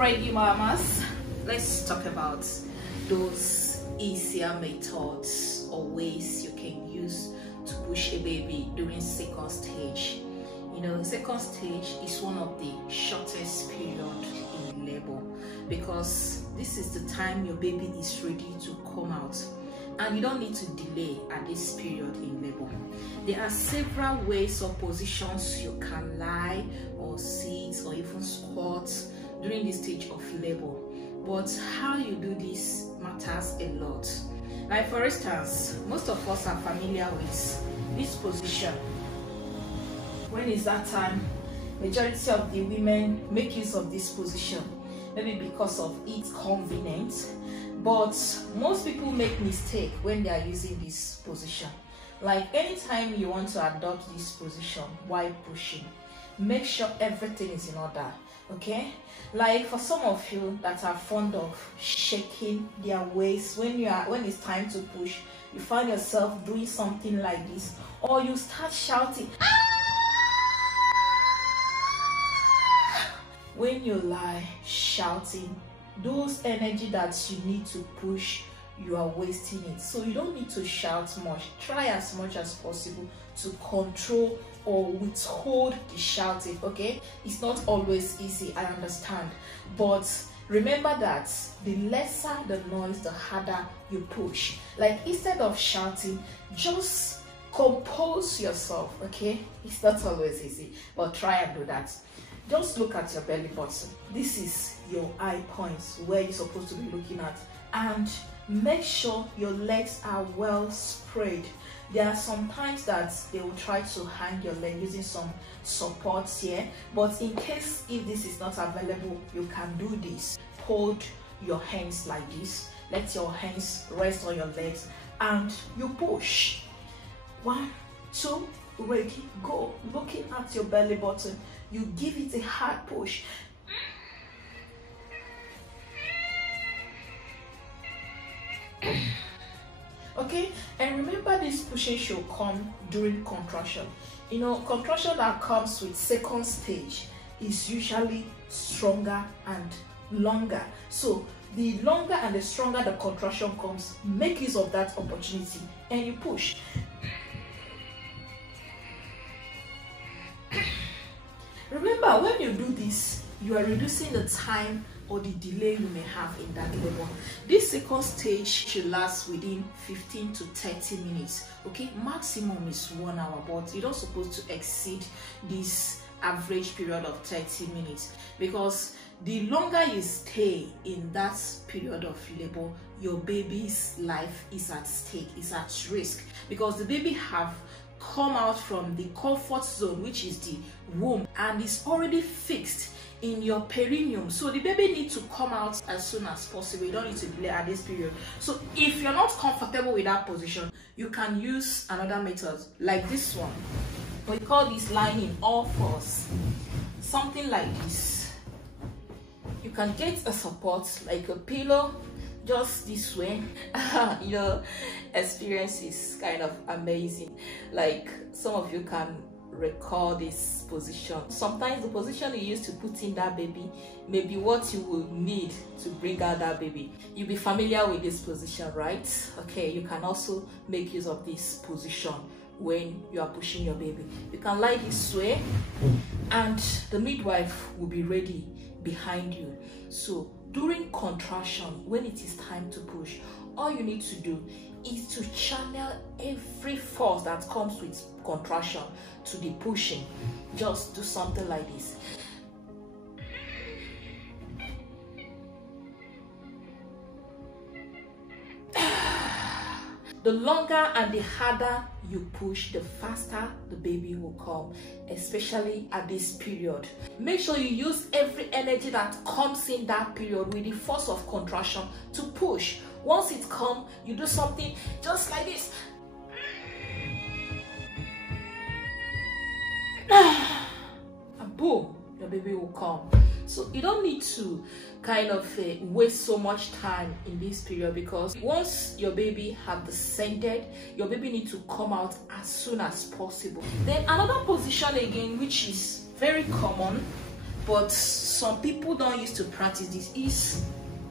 Preggy mamas, let's talk about those easier methods or ways you can use to push a baby during second stage. You know, second stage is one of the shortest period in labor because this is the time your baby is ready to come out, and you don't need to delay at this period in labor. There are several ways or positions you can lie or sit or even squat during this stage of labor, but how you do this matters a lot. Like for instance, most of us are familiar with this position. When is that time? Majority of the women make use of this position, maybe because of it's convenient, but most people make mistake when they are using this position. Like anytime you want to adopt this position while pushing, make sure everything is in order, okay? Like for some of you that are fond of shaking their waist when it's time to push, you find yourself doing something like this, or you start shouting when you lie shouting. Those energy that you need to push, you are wasting it. So you don't need to shout much. Try as much as possible to control or withhold the shouting, okay? It's not always easy, I understand, but remember that the lesser the noise, the harder you push. Like instead of shouting, just compose yourself, okay? It's not always easy, but try and do that. Just look at your belly button. This is your eye points where you're supposed to be looking at, and make sure your legs are well spread. There are some times that they will try to hang your leg using some supports here, but in case if this is not available, you can do this. Hold your hands like this, let your hands rest on your legs, and you push. 1, 2, ready, go. Looking at your belly button, you give it a hard push. Okay, and remember this pushing should come during contraction. You know, contraction that comes with second stage is usually stronger and longer. So the longer and the stronger the contraction comes, make use of that opportunity and you push. Remember, when you do this, you are reducing the time or the delay you may have in that labor. This second stage should last within 15 to 30 minutes. Okay, maximum is 1 hour, but you're not supposed to exceed this average period of 30 minutes, because the longer you stay in that period of labor, your baby's life is at stake, is at risk, because the baby have come out from the comfort zone, which is the womb, and is already fixed in your perineum. So the baby needs to come out as soon as possible. You don't need to delay at this period. So if you're not comfortable with that position, you can use another method like this one. We call this lying in all fours, something like this. You can get a support like a pillow just this way. Your experience is kind of amazing. Like some of you can recall this position. Sometimes the position you used to put in that baby may be what you will need to bring out that baby. You'll be familiar with this position, right? Okay, you can also make use of this position when you are pushing your baby. You can lie this way and the midwife will be ready behind you. So during contraction, when it is time to push, all you need to do is to channel every force that comes with contraction to the pushing. Just do something like this. The longer and the harder you push, the faster the baby will come, especially at this period. Make sure you use every energy that comes in that period with the force of contraction to push. Once it comes, you do something just like this. And boom, your baby will come. So you don't need to kind of waste so much time in this period, because once your baby have descended, your baby needs to come out as soon as possible. Then another position again, which is very common but some people don't used to practice this, is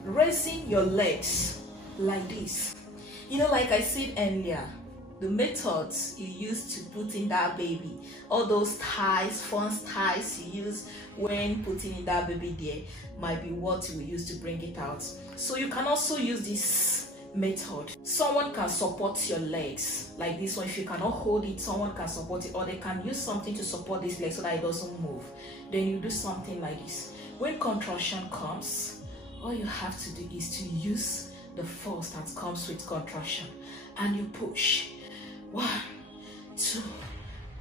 raising your legs like this. You know, like I said earlier, the methods you use to put in that baby, all those ties, false ties you use when putting in that baby there, might be what you will use to bring it out. So you can also use this method. Someone can support your legs like this one. If you cannot hold it, someone can support it, or they can use something to support this leg so that it doesn't move. Then you do something like this. When contraction comes, all you have to do is to use the force that comes with contraction, and you push. 1, 2,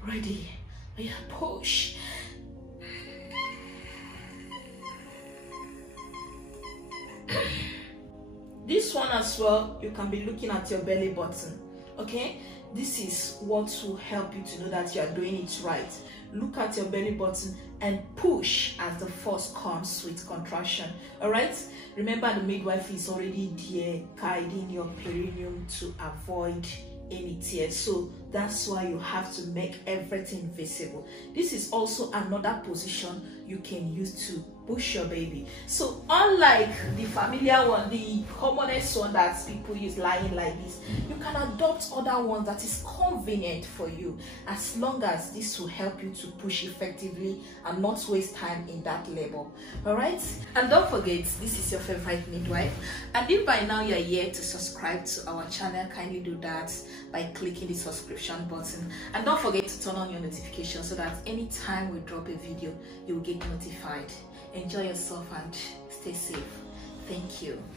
ready. Yeah, push. This one as well, you can be looking at your belly button. Okay, this is what will help you to know that you are doing it right. Look at your belly button and push as the force comes with contraction. All right, remember the midwife is already there guiding your perineum to avoid any tears, so that's why you have to make everything visible. This is also another position you can use to push your baby. So unlike the familiar one, the commonest one that people use, lying like this, you can adopt other ones that is convenient for you, as long as this will help you to push effectively and not waste time in that labor. All right, and don't forget, this is your favorite midwife, and if by now you're here to subscribe to our channel, kindly do that by clicking the subscription button, and don't forget to turn on your notifications so that anytime we drop a video, you will get notified. Enjoy yourself and stay safe. Thank you.